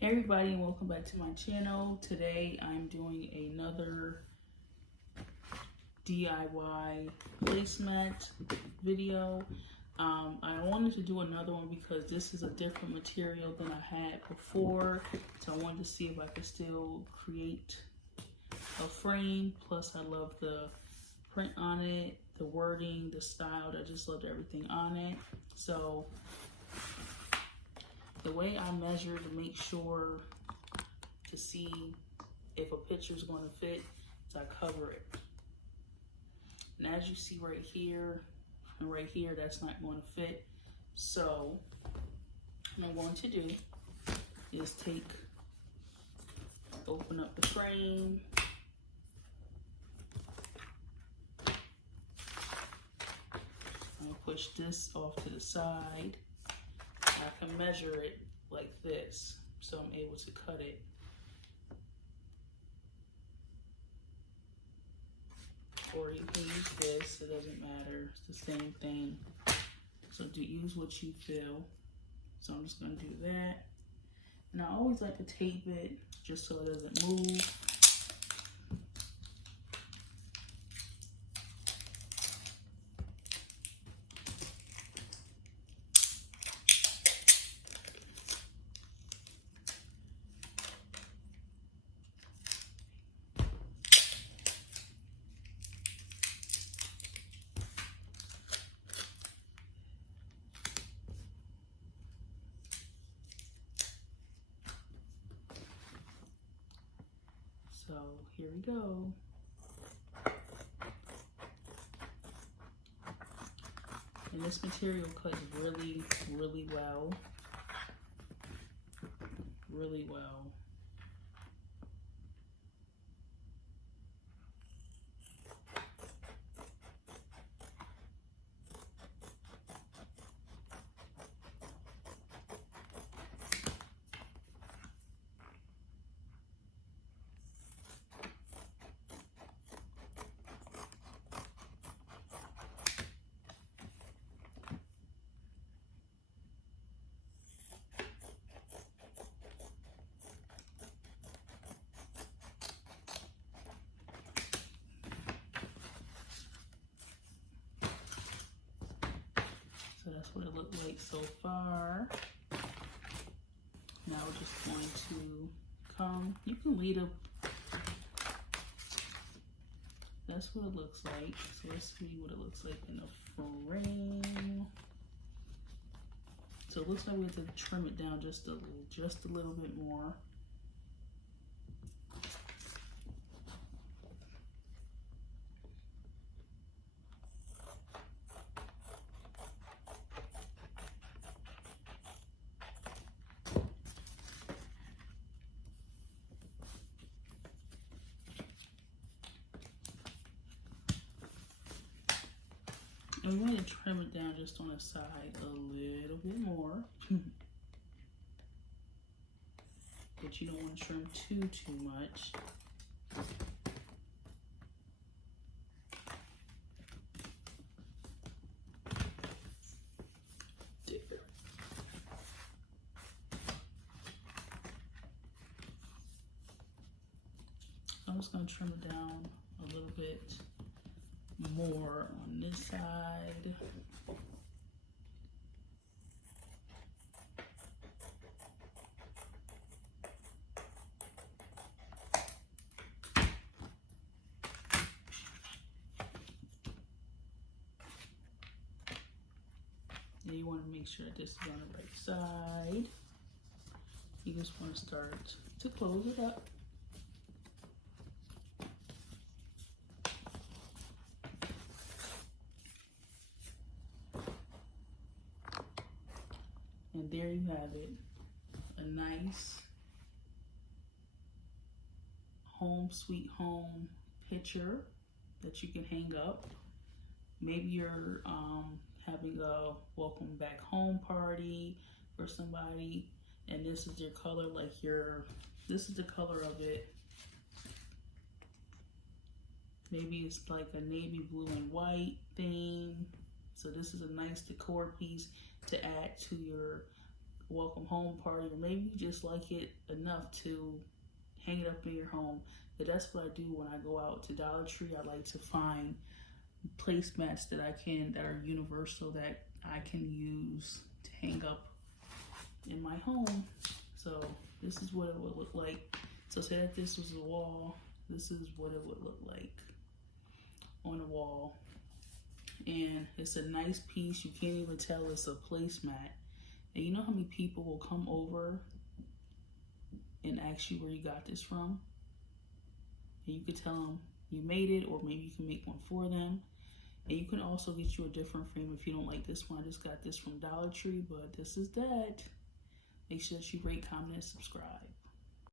Hey everybody, and welcome back to my channel. Today I'm doing another DIY placemat video. I wanted to do another one because this is a different material than I had before, so I wanted to see if I could still create a frame. Plus I love the print on it, the wording, the style. I just loved everything on it. So the way I measure to make sure to see if a picture is going to fit is I cover it. And as you see right here and right here, that's not going to fit. So what I'm going to do is open up the frame. I'll push this off to the side. I can measure it like this, so I'm able to cut it. Or you can use this, it doesn't matter, it's the same thing. So use what you feel. So I'm just gonna do that. And I always like to tape it just so it doesn't move. So here we go. And this material cuts really, really well. Really well. So that's what it looked like so far. Now we're just going to come, you can lead up, that's what it looks like. So let's see what it looks like in the frame. So it looks like we have to trim it down just a little bit more. And we're going to trim it down just on the side a little bit more. But you don't want to trim too much. There. I'm just going to trim it down a little bit more on this side. And you want to make sure that this is on the right side. You just want to start to close it up. And there you have it, a nice home sweet home picture that you can hang up. Maybe you're having a welcome back home party for somebody, and this is your color, like this is the color of it. Maybe it's like a navy blue and white theme. So this is a nice decor piece to add to your welcome home party, or maybe you just like it enough to hang it up in your home. But that's what I do when I go out to Dollar Tree. I like to find placemats that are universal, that I can use to hang up in my home. So this is what it would look like. So say that this was a wall, this is what it would look like on a wall. And it's a nice piece. You can't even tell it's a placemat. And you know how many people will come over and ask you where you got this from? And you could tell them you made it, or maybe you can make one for them. And you can also get you a different frame if you don't like this one. I just got this from Dollar Tree, but this is that. Make sure that you rate, comment, and subscribe.